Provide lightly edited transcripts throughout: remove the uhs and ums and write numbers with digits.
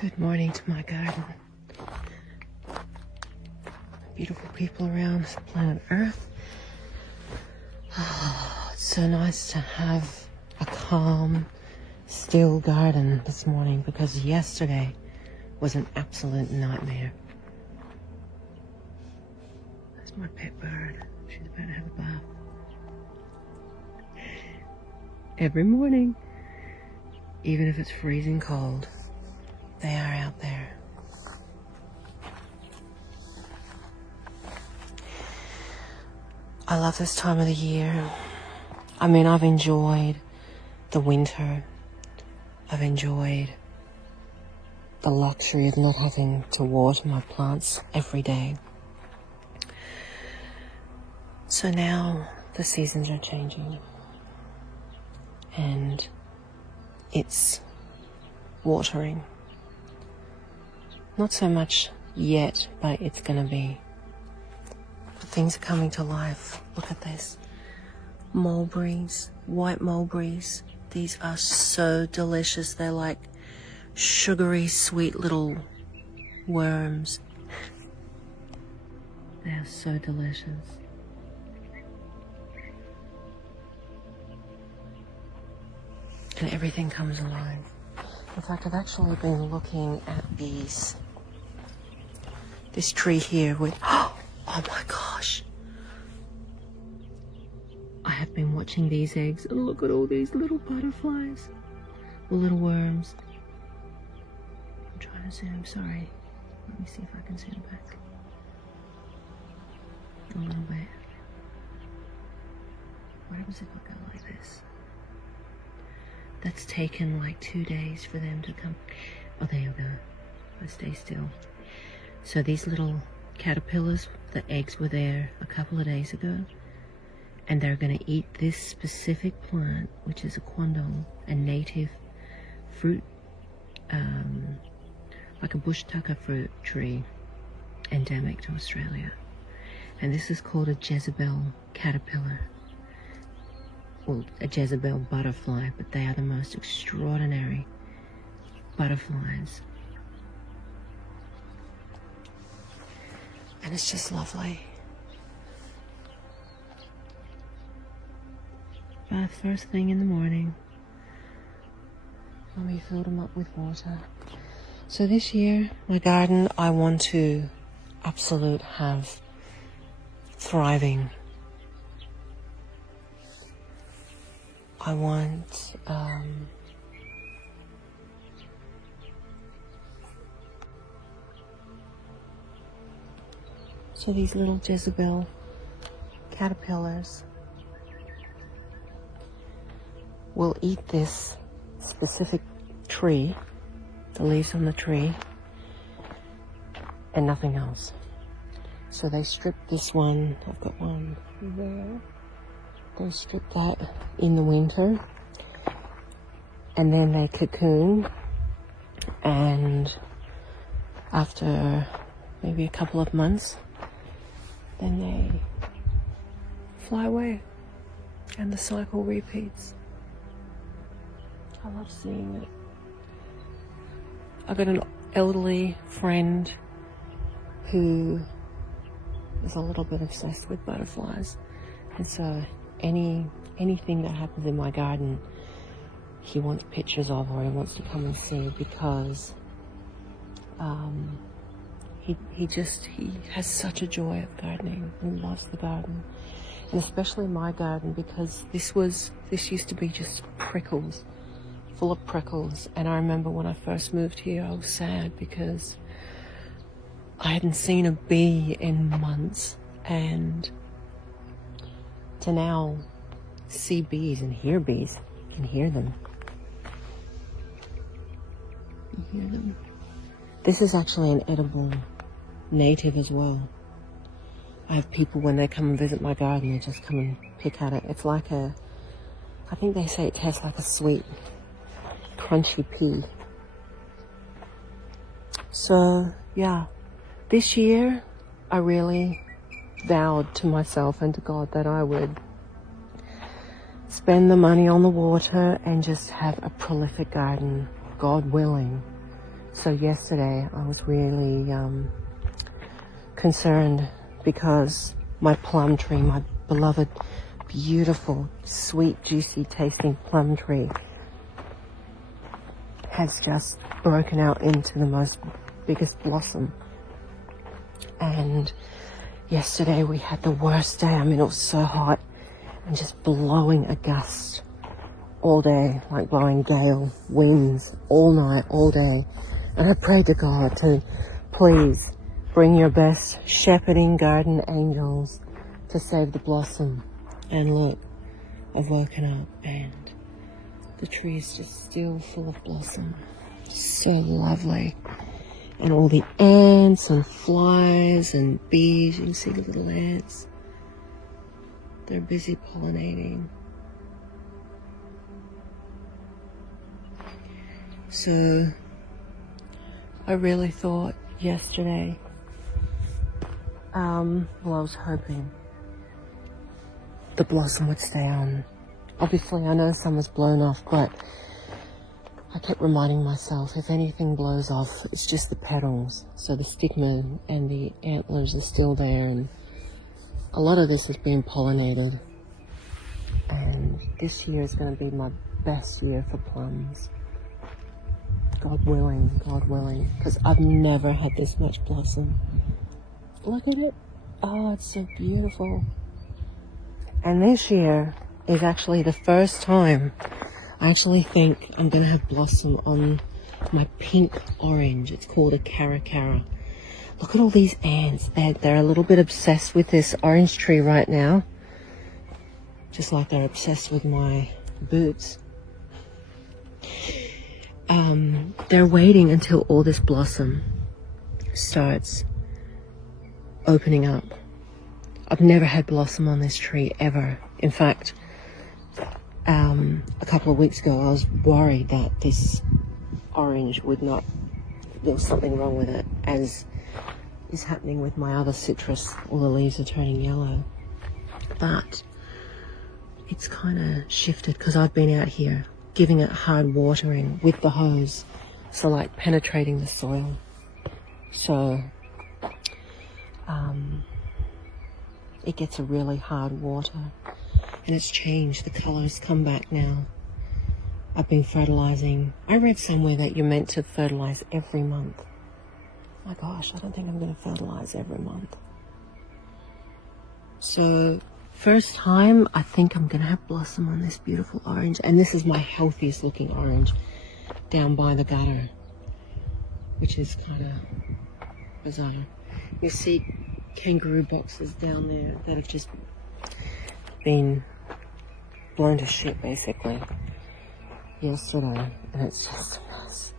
Good morning to my garden. Beautiful people around planet Earth. Oh, it's so nice to have a calm, still garden this morning because yesterday was an absolute nightmare. That's my pet bird. She's about to have a bath. Every morning, even if it's freezing cold, they are out there. I love this time of the year. I mean, I've enjoyed the winter. I've enjoyed the luxury of not having to water my plants every day. So now the seasons are changing and it's watering. Not so much yet, but it's gonna be. But things are coming to life. Look at this. Mulberries, white mulberries. These are so delicious. They're like sugary, sweet little worms. They are so delicious. And everything comes alive. In fact, I've actually been looking at this tree here with, oh my gosh. I have been watching these eggs and look at all these little butterflies, or little worms. I'm trying to zoom, sorry. Let me see if I can zoom back. A little bit. What happens if I go like this? That's taken like 2 days for them to come. Oh, there you go. I stay still. So these little caterpillars, the eggs were there a couple of days ago, and they're going to eat this specific plant, which is a quandong, a native fruit, like a bush tucker fruit tree, endemic to Australia. And this is called a Jezebel caterpillar. Well, a Jezebel butterfly, but they are the most extraordinary butterflies. And it's just lovely. Bath first thing in the morning. And we filled them up with water. So this year, my garden, I want to absolute have thriving. I want so these little Jezebel caterpillars will eat this specific tree, the leaves on the tree, and nothing else. So they strip this one, I've got one there. They strip that in the winter, and then they cocoon, and after maybe a couple of months, then they fly away, and the cycle repeats. I love seeing it. I've got an elderly friend who is a little bit obsessed with butterflies, and so anything that happens in my garden, he wants pictures of, or he wants to come and see, because he has such a joy of gardening. He loves the garden, and especially my garden, because this used to be just prickles, full of prickles. And I remember when I first moved here, I was sad because I hadn't seen a bee in months, and to now see bees and hear bees, you can hear them. You hear them. This is actually an edible native as well. I have people, when they come and visit my garden, they just come and pick at it. It's like I think they say it tastes like a sweet, crunchy pea. So, yeah, this year I really vowed to myself and to God that I would spend the money on the water and just have a prolific garden, God willing, So yesterday I was really concerned because my plum tree, my beloved, beautiful, sweet, juicy tasting plum tree, has just broken out into the most biggest blossom. And yesterday we had the worst day. I mean, it was so hot and just blowing a gust all day, like blowing gale winds all night, all day. And I prayed to God to please bring your best shepherding garden angels to save the blossom. And look, I've woken up and the tree is just still full of blossom. So lovely. And all the ants and flies and bees, you can see the little ants. They're busy pollinating. So I really thought yesterday, well, I was hoping the blossom would stay on. Obviously, I know some has blown off, but I kept reminding myself, if anything blows off, it's just the petals. So the stigma and the antlers are still there, and a lot of this has been pollinated. And this year is going to be my best year for plums. God willing, because I've never had this much blossom. Look at it. Oh, it's so beautiful. And this year is actually the first time I actually think I'm going to have blossom on my pink orange. It's called a cara. Look at all these ants. They're a little bit obsessed with this orange tree right now. Just like they're obsessed with my boots. They're waiting until all this blossom starts opening up. I've never had blossom on this tree ever. In fact, a couple of weeks ago I was worried that this orange would not, there was something wrong with it, as is happening with my other citrus. All the leaves are turning yellow. But it's kind of shifted because I've been out here giving it hard watering with the hose. So like penetrating the soil. So it gets a really hard water. And it's changed. The colours come back now. I've been fertilising. I read somewhere that you're meant to fertilise every month. My gosh, I don't think I'm going to fertilise every month. So first time, I think I'm going to have blossom on this beautiful orange. And this is my healthiest looking orange down by the gutter, which is kind of bizarre. You see kangaroo boxes down there that have just been blown to shit basically yesterday, and it's just a mess.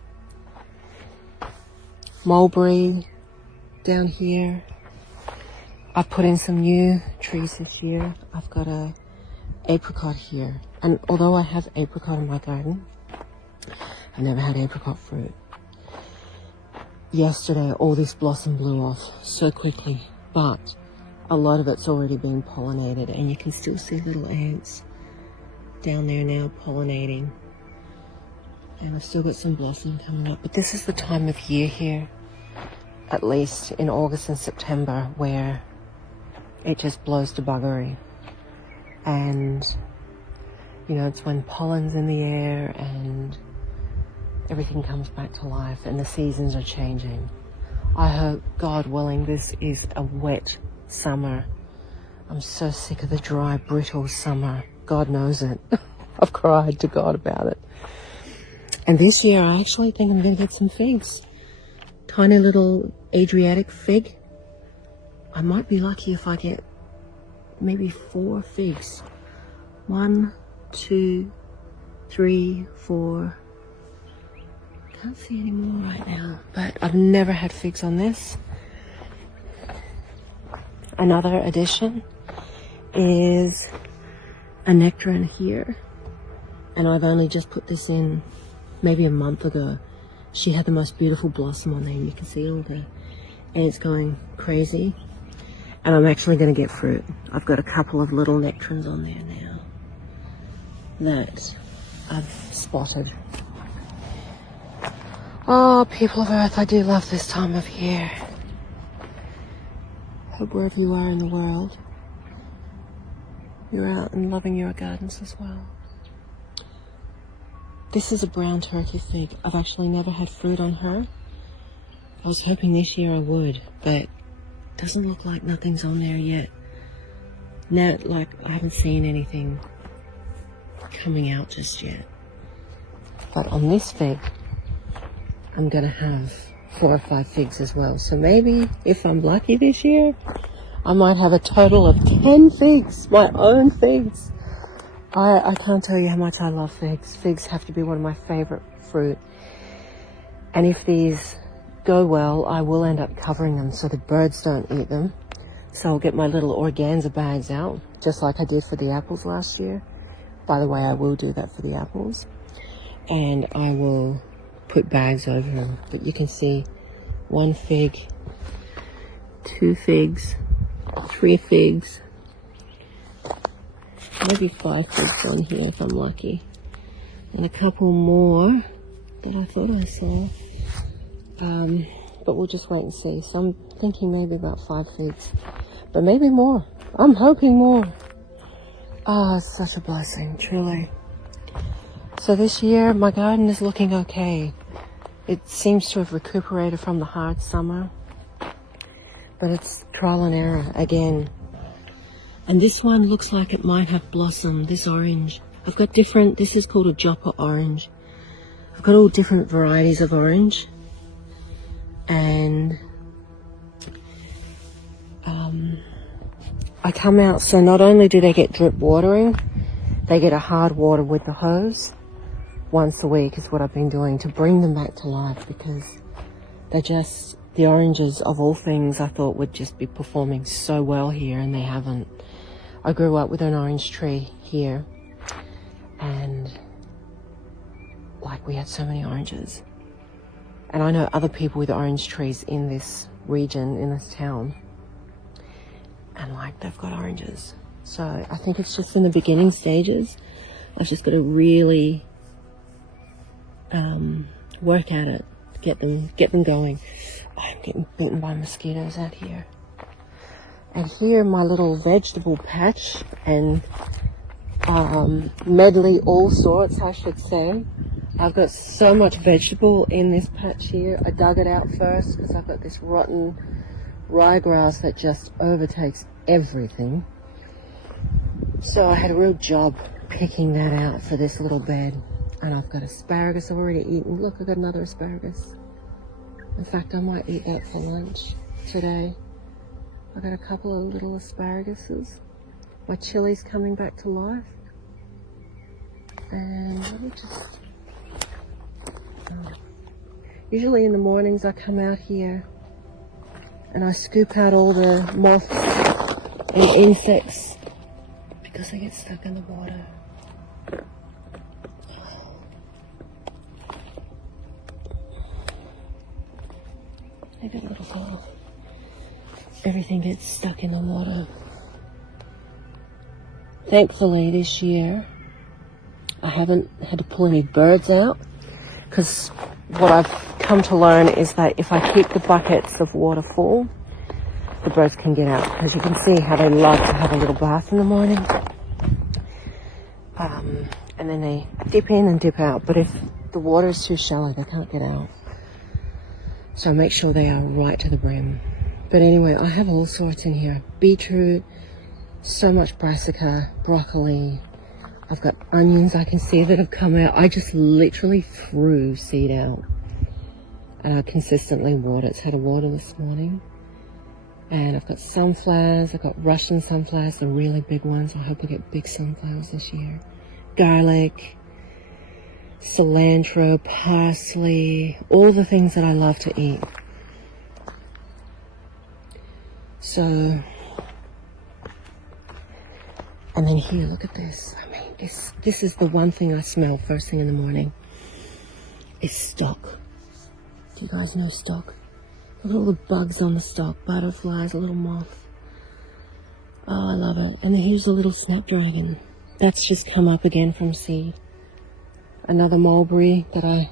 Mulberry down here. I've put in some new trees this year. I've got a apricot here, and although I have apricot in my garden, I've never had apricot fruit. Yesterday all this blossom blew off so quickly, but a lot of it's already been pollinated, and you can still see little ants down there now pollinating. And I've still got some blossom coming up. But this is the time of year here, at least in August and September, where it just blows to buggery. And, you know, it's when pollen's in the air and everything comes back to life and the seasons are changing. I hope, God willing, this is a wet summer. I'm so sick of the dry, brittle summer. God knows it. I've cried to God about it. And this year I actually think I'm going to get some figs. Tiny little Adriatic fig. I might be lucky if I get maybe 4 figs. 1, 2, 3, 4. Can't see any more right now, but I've never had figs on this. Another addition is a nectarine here, and I've only just put this in maybe a month ago. She had the most beautiful blossom on there, and you can see all the ants going crazy. And I'm actually going to get fruit. I've got a couple of little nectarines on there now that I've spotted. Oh, Oh, people of Earth, I do love this time of year. Hope wherever you are in the world, you're out and loving your gardens as well. This is a brown turkey fig. I've actually never had fruit on her. I was hoping this year I would, but it doesn't look like nothing's on there yet. Now, like, I haven't seen anything coming out just yet. But on this fig, I'm gonna have 4 or 5 figs as well. So maybe, if I'm lucky this year, I might have a total of 10 figs, my own figs. I can't tell you how much I love figs. Figs have to be one of my favorite fruit. And if these go well, I will end up covering them so the birds don't eat them. So I'll get my little organza bags out, just like I did for the apples last year. By the way, I will do that for the apples. And I will put bags over them. But you can see 1 fig, 2 figs, 3 figs, maybe 5 figs on here if I'm lucky. And a couple more that I thought I saw. But we'll just wait and see. So I'm thinking maybe about 5 figs, but maybe more. I'm hoping more. Ah, it's such a blessing, truly. So this year, my garden is looking okay. It seems to have recuperated from the hard summer, but it's trial and error again. And this one looks like it might have blossomed, this orange. I've got different, this is called a joppa orange. I've got all different varieties of orange. And I come out, so not only do they get drip watering, they get a hard water with the hose. Once a week is what I've been doing to bring them back to life, because they're just, the oranges of all things I thought would just be performing so well here, and they haven't. I grew up with an orange tree here, and like we had so many oranges. And I know other people with orange trees in this region, in this town, and like they've got oranges. So I think it's just in the beginning stages. I've just got to really work at it, get them going. I'm getting bitten by mosquitoes out here. And here my little vegetable patch and medley all sorts, I should say. I've got so much vegetable in this patch here. I dug it out first because I've got this rotten ryegrass that just overtakes everything. So I had a real job picking that out for this little bed. And I've got asparagus already eaten. Look, I've got another asparagus. In fact, I might eat that for lunch today. I've got a couple of little asparaguses. My chili's coming back to life. And let me just... Usually in the mornings I come out here and I scoop out all the moths and insects because they get stuck in the water. Maybe a little while. Everything gets stuck in the water. Thankfully this year I haven't had to pull any birds out, because what I've come to learn is that if I keep the buckets of water full, the birds can get out, because you can see how they love to have a little bath in the morning. And then they dip in and dip out, but if the water is too shallow, they can't get out. So I make sure they are right to the brim. But anyway, I have all sorts in here. Beetroot, so much brassica, broccoli. I've got onions I can see that have come out. I just literally threw seed out. And I consistently water. It's had a water this morning. And I've got sunflowers. I've got Russian sunflowers, the really big ones. I hope I get big sunflowers this year. Garlic, cilantro, parsley, all the things that I love to eat. So, and then here, look at this. I mean, this is the one thing I smell first thing in the morning. Is stock. Do you guys know stock? Look at all the bugs on the stock, butterflies, a little moth. Oh, I love it. And then here's a little snapdragon. That's just come up again from seed. Another mulberry that I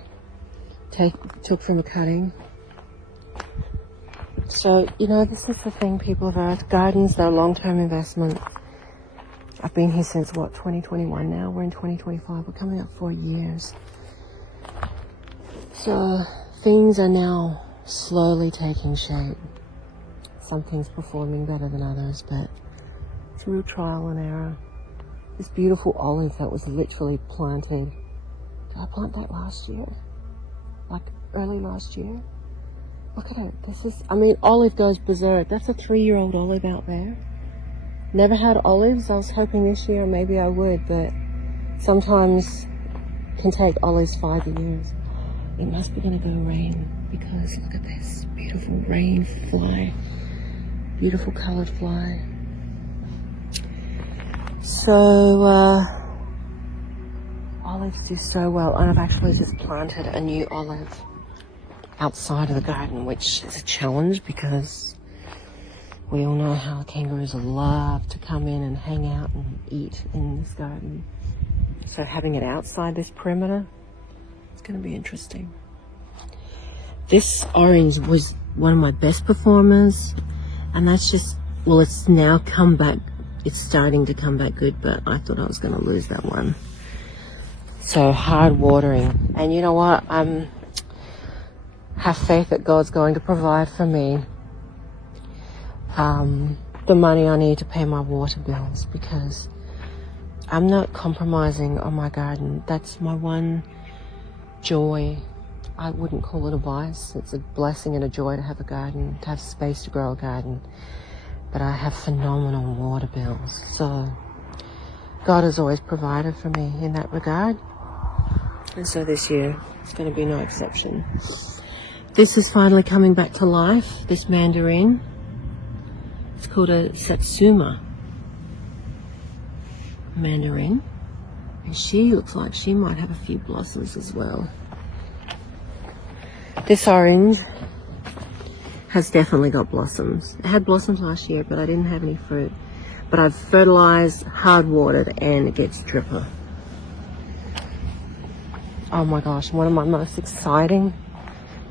took from a cutting. So, this is the thing, people of Earth. Gardens, they're a long-term investment. I've been here since, 2021 now? We're in 2025. We're coming up 4 years. So, things are now slowly taking shape. Some things performing better than others, but it's real trial and error. This beautiful olive that was literally planted. Did I plant that last year? Like early last year? Look at it. Olive goes berserk. That's a 3-year-old olive out there. Never had olives. I was hoping this year maybe I would, but sometimes it can take olives 5 years. It must be going to go rain because look at this beautiful rain fly. Beautiful coloured fly. So, olives do so well. And I've actually just planted a new olive outside of the garden, which is a challenge because we all know how kangaroos love to come in and hang out and eat in this garden. So having it outside this perimeter, it's going to be interesting. This orange was one of my best performers, and that's just, it's now come back. It's starting to come back good, but I thought I was going to lose that one. So hard watering. And you know what? Have faith that God's going to provide for me the money I need to pay my water bills, because I'm not compromising on my garden. That's my one joy. I wouldn't call it a vice. It's a blessing and a joy to have a garden, to have space to grow a garden. But I have phenomenal water bills. So God has always provided for me in that regard. And so this year, it's going to be no exception. This is finally coming back to life, this mandarin. It's called a Satsuma mandarin. And she looks like she might have a few blossoms as well. This orange has definitely got blossoms. It had blossoms last year, but I didn't have any fruit. But I've fertilized, hard watered, and it gets dripper. Oh my gosh, one of my most exciting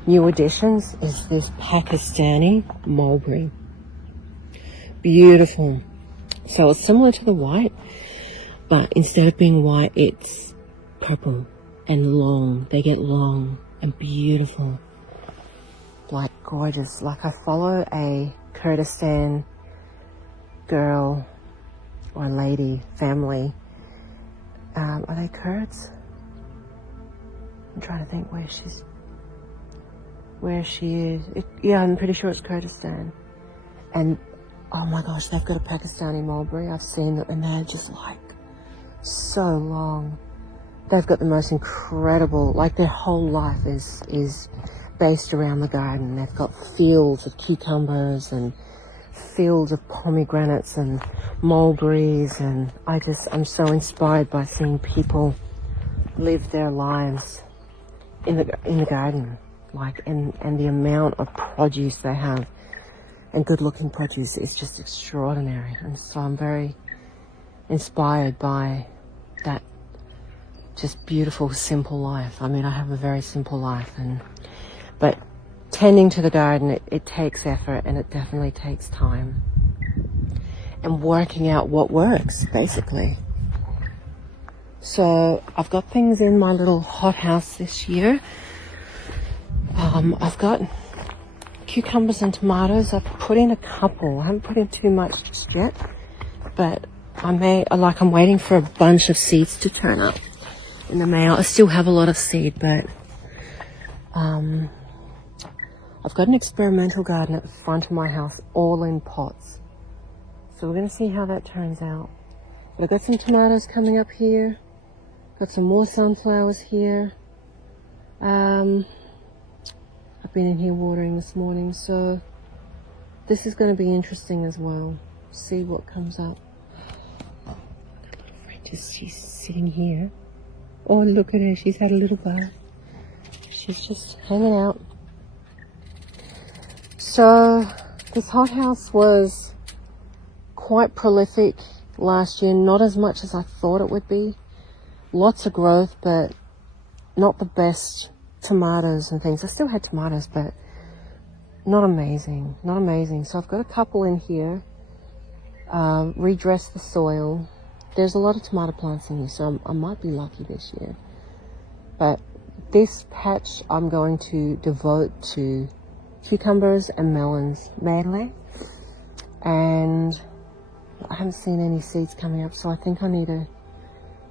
new additions is this Pakistani mulberry. Beautiful. So it's similar to the white, but instead of being white, it's purple and long. They get long and beautiful. Like gorgeous. Like I follow a Kurdistan girl or lady family. Are they Kurds? I'm trying to think where she is. Yeah, I'm pretty sure it's Kurdistan. And oh my gosh, they've got a Pakistani mulberry. I've seen them and they're just like so long. They've got the most incredible, like their whole life is based around the garden. They've got fields of cucumbers and fields of pomegranates and mulberries, and I'm so inspired by seeing people live their lives in the garden, like, and the amount of produce they have, and good looking produce is just extraordinary. And so I'm very inspired by that just beautiful, simple life. I mean, I have a very simple life, but tending to the garden, it takes effort, and it definitely takes time. And working out what works, basically. So I've got things in my little hothouse this year. I've got cucumbers and tomatoes. I've put in a couple. I haven't put in too much just yet, but I'm waiting for a bunch of seeds to turn up in the mail. I still have a lot of seed, but I've got an experimental garden at the front of my house, all in pots. So we're going to see how that turns out. But I've got some tomatoes coming up here. Got some more sunflowers here. I've been in here watering this morning, so this is going to be interesting as well. See what comes up. She's sitting here. Oh, look at her. She's had a little bath. She's just hanging out. So this hothouse was quite prolific last year. Not as much as I thought it would be. Lots of growth, but not the best tomatoes and things. I still had tomatoes, but not amazing, not amazing. So I've got a couple in here. Redress the soil. There's a lot of tomato plants in here, so I might be lucky this year. But this patch I'm going to devote to cucumbers and melons mainly. And I haven't seen any seeds coming up, so I think I need to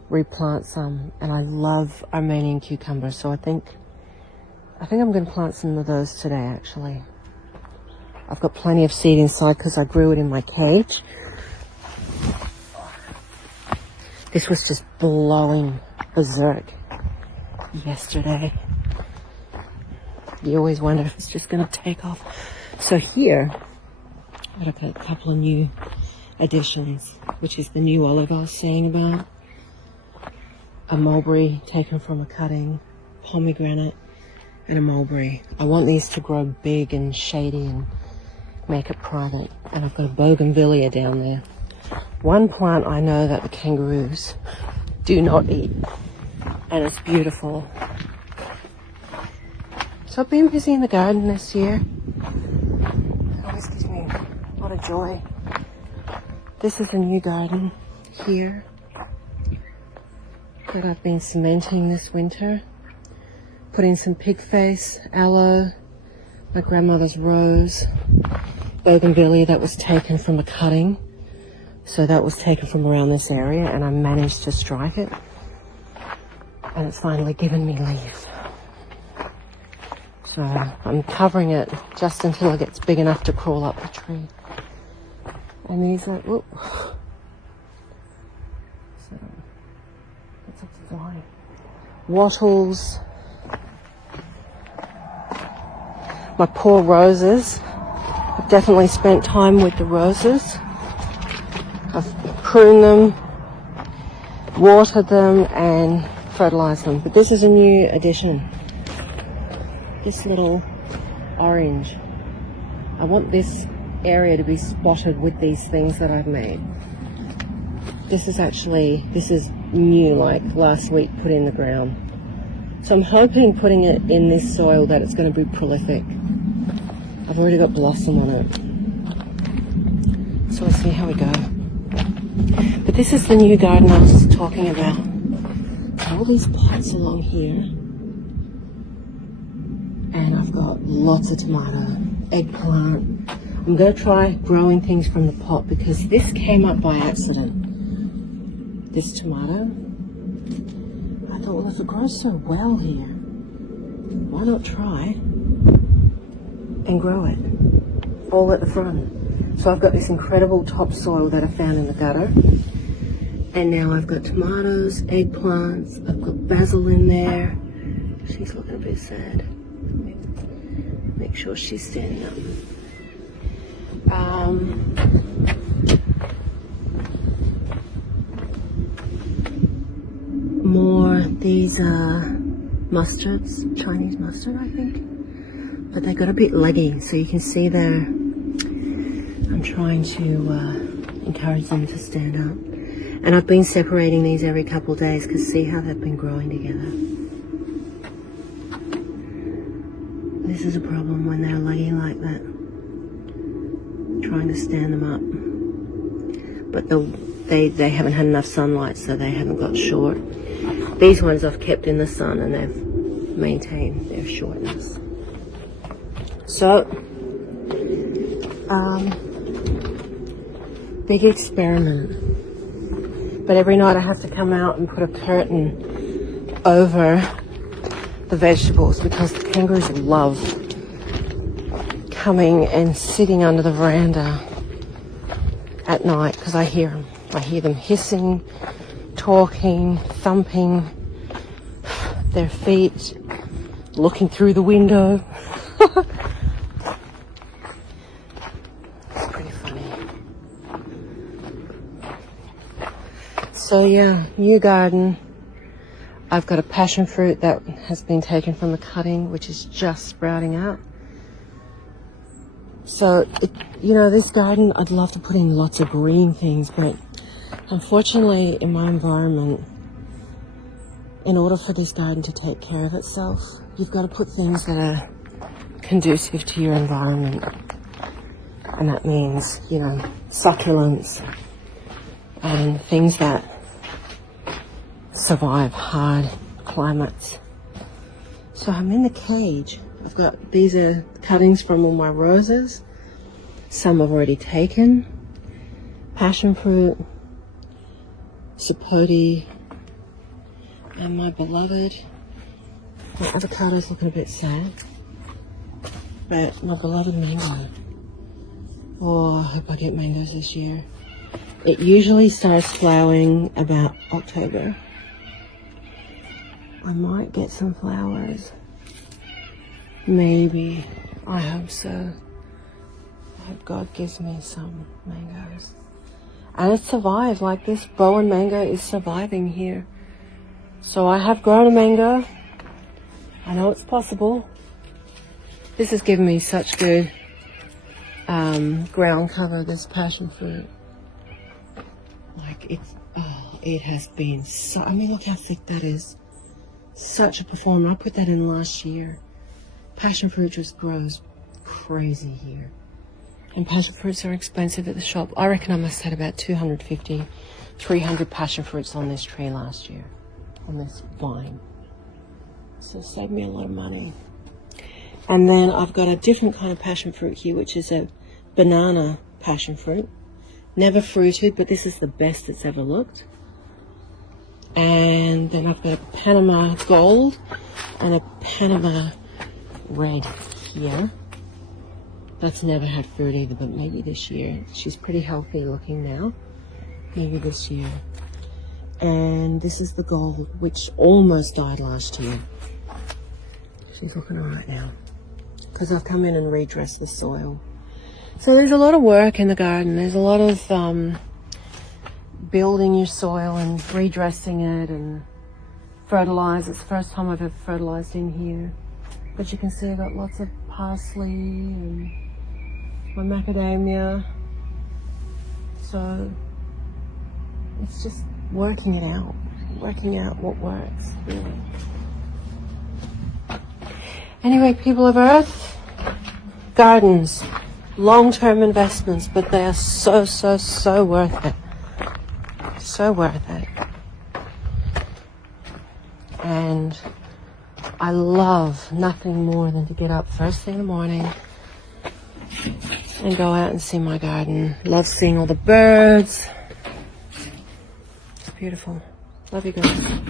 replant some. And I love Armenian cucumbers, so I think I'm going to plant some of those today actually. I've got plenty of seed inside because I grew it in my cage. This was just blowing berserk yesterday. You always wonder if it's just going to take off. So here, I've got a couple of new additions, which is the new olive I was saying about. A mulberry taken from a cutting, pomegranate, and a mulberry. I want these to grow big and shady and make it private. And I've got a bougainvillea down there. One plant I know that the kangaroos do not eat, and it's beautiful. So I've been busy in the garden this year. It always gives me a lot of joy. This is a new garden here that I've been cementing this winter. Put in some pig face, aloe, my grandmother's rose, bougainvillea that was taken from a cutting. So that was taken from around this area, and I managed to strike it. And it's finally given me leaf. So I'm covering it just until it gets big enough to crawl up the tree. And these are, whoop. So, what's up the vine? Wattles. My poor roses. I've definitely spent time with the roses. I've pruned them, watered them, and fertilized them. But this is a new addition. This little orange. I want this area to be spotted with these things that I've made. This is new, like last week put in the ground. So I'm hoping putting it in this soil that it's going to be prolific. I've already got blossom on it. So we'll see how we go. But this is the new garden I was talking about. All these pots along here. And I've got lots of tomato, eggplant. I'm going to try growing things from the pot because this came up by accident. This tomato. I thought, well, if it grows so well here, why not try and grow it all at the front? So I've got this incredible topsoil that I found in the gutter. And now I've got tomatoes, eggplants, I've got basil in there. She's looking a bit sad. Make sure she's standing up. More, these are mustards, Chinese mustard I think. But they got a bit leggy, so you can see there. I'm trying to encourage them to stand up. And I've been separating these every couple of days because see how they've been growing together. This is a problem when they're leggy like that. Trying to stand them up. But they haven't had enough sunlight, so they haven't got short. These ones I've kept in the sun and they've maintained their shortness. So, big experiment. But every night I have to come out and put a curtain over the vegetables because the kangaroos love coming and sitting under the veranda at night because I hear them. I hear them hissing, talking, thumping their feet, looking through the window. It's pretty funny. So yeah, new garden. I've got a passion fruit that has been taken from the cutting, which is just sprouting out. So, this garden, I'd love to put in lots of green things, but unfortunately in my environment, in order for this garden to take care of itself, you've got to put things that are conducive to your environment. And that means, you know, succulents and things that survive hard climates. So I'm in the cage. I've got, these are cuttings from all my roses. Some I've already taken. Passion fruit, sapote, and my beloved. My avocado's looking a bit sad, but my beloved mango. Oh, I hope I get mangoes this year. It usually starts flowering about October. I might get some flowers. Maybe. I hope so. I hope God gives me some mangoes. And it survived. Like, this Bowen mango is surviving here. So I have grown a mango. I know it's possible. This has given me such good ground cover, this passion fruit. Like, it has been so, I mean, look how thick that is. Such a performer. I put that in last year. Passion fruit just grows crazy here. And passion fruits are expensive at the shop. I reckon I must have had about 250, 300 passion fruits on this tree last year, on this vine. So it saved me a lot of money. And then I've got a different kind of passion fruit here, which is a banana passion fruit. Never fruited, but this is the best it's ever looked. And then I've got a Panama Gold and a Panama Red here. That's never had fruit either, but maybe this year. She's pretty healthy looking now. Maybe this year. And this is the Gold, which almost died last year. She's looking all right now, because I've come in and redressed the soil. So there's a lot of work in the garden. There's a lot of building your soil and redressing it and fertilize. It's the first time I've ever fertilized in here. But you can see I've got lots of parsley and my macadamia. So it's just working it out. Working out what works, really. Anyway, people of Earth, gardens, long-term investments, but they are so, so, so worth it. So worth it. And I love nothing more than to get up first thing in the morning and go out and see my garden. Love seeing all the birds. It's beautiful. Love you guys.